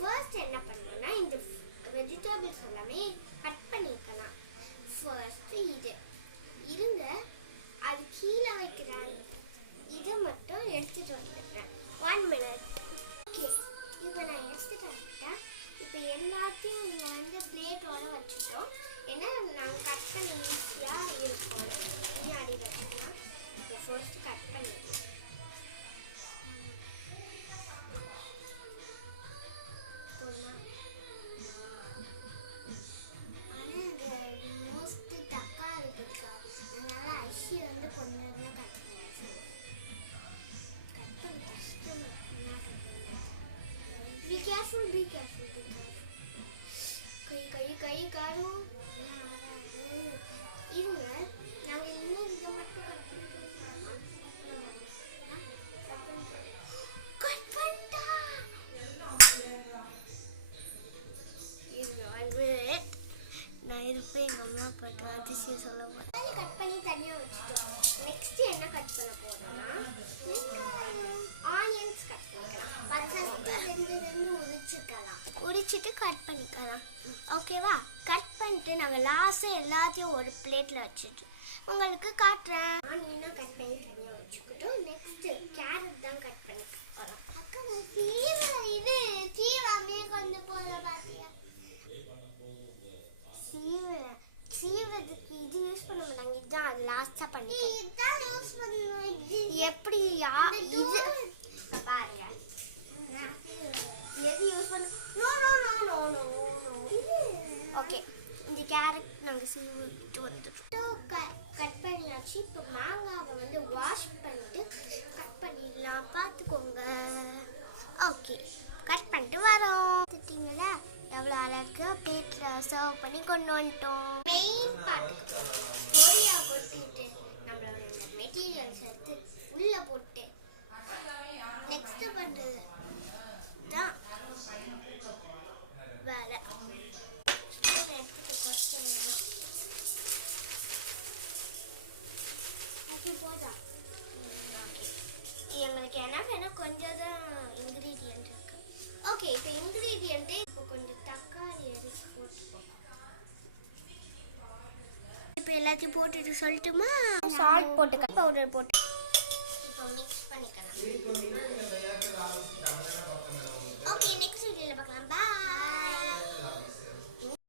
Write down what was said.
First என்ன பண்ணணும்னா இந்த வெஜிடபிள்ஸ் எல்லாமே கட் பண்ணிக்கலாம். ஃபர்ஸ்ட் இது இருங்க, அது கீழே வைக்கிறாங்க, இதை மட்டும் எடுத்துட்டு வந்துடுறேன். 1 minute. ஓகே, இப்போ நான் எடுத்துட்டு வந்துட்டேன். இப்போ எல்லாத்தையும் இங்கே வந்து பிளேட்டோட வச்சுட்டோம். ஏன்னா நாங்கள் கட் பண்ணி ஈஸியாக இருக்கும். பின்னாடி வச்சுக்கலாம். இப்போ ஃபர்ஸ்ட் கட் பண்ணிடலாம். Be careful, be careful, be careful. கை காரும் இருங்க, நாங்கள் இன்னும் இதை மட்டும் கட் பண்ணிட்டா. நான் இருப்பேன் எங்கள் அம்மா பாட்டு அதிசயம் சொல்ல போகிறேன். கட் பண்ணி தனியாக வச்சுட்டோம். நெக்ஸ்ட் என்ன கட் பண்ண போகிறோம்னா ஆனியன்ஸ் கட் பண்ணிக்கலாம். உரிச்சிட்டு கட் பண்ணிக்கலாம். ஓகேவா? கட் பண்ணிட்டு நாங்கள் லாஸ்ட்டாக எல்லாத்தையும் ஒரு பிளேட்டில் வச்சுட்டு உங்களுக்கு காட்டுறேன். ஆனியனும் கட் பண்ணி தனியாக வச்சுக்கிட்டோம். நெக்ஸ்ட்டு கேரட் தான் கட் பண்ணி போகிறோம். அக்கா இது தீவாமே கொண்டு போகிற பார்த்தியா? சீவதுக்கு இது யூஸ் பண்ண மாட்டாங்க. இதுதான் அது லாஸ்ட்டாக பண்ணி எப்படி இது பாருங்க. எது யூஸ் பண்ண ஓகே. இந்த கேரட் நாங்கள் சீவிட்டு வந்துட்டோம். கட் பண்ணியாச்சு. இப்போ மாங்காவை வந்து வாஷ் பண்ணிட்டு கட் பண்ணிடலாம். பார்த்துக்கோங்க. ஓகே, கட் பண்ணிட்டு வரோம். பார்த்துட்டிங்களா எவ்வளோ அழகாக பிளேட்டில் சர்வ் பண்ணி கொண்டு வந்துட்டோம். மெயின் பார்ட்டு பொரியா போட்டுட்டு நம்மளோட மெட்டீரியல்ஸ் எடுத்து உள்ளே போட்டு நெக்ஸ்ட் பண்ணுறது தான் வேலை. போதா எங்களுக்கு என்ன வேணும், கொஞ்சம் தான் இன்க்ரீடியன்ட் இருக்கு. ஓகே, இப்போ இன்க்ரீடியன்ட்டே இப்போ கொஞ்சம் தக்காளி அரிசி போட்டுப்போம். இப்போ எல்லாத்தையும் போட்டுட்டு சொல்லட்டுமா? சால்ட் போட்டுக்கலாம், பவுடர் போட்டு இப்போ மிக்ஸ் பண்ணிக்கலாம். ஓகே, நெக்ஸ்ட் வீடியோவில் பார்க்கலாம். பாய்.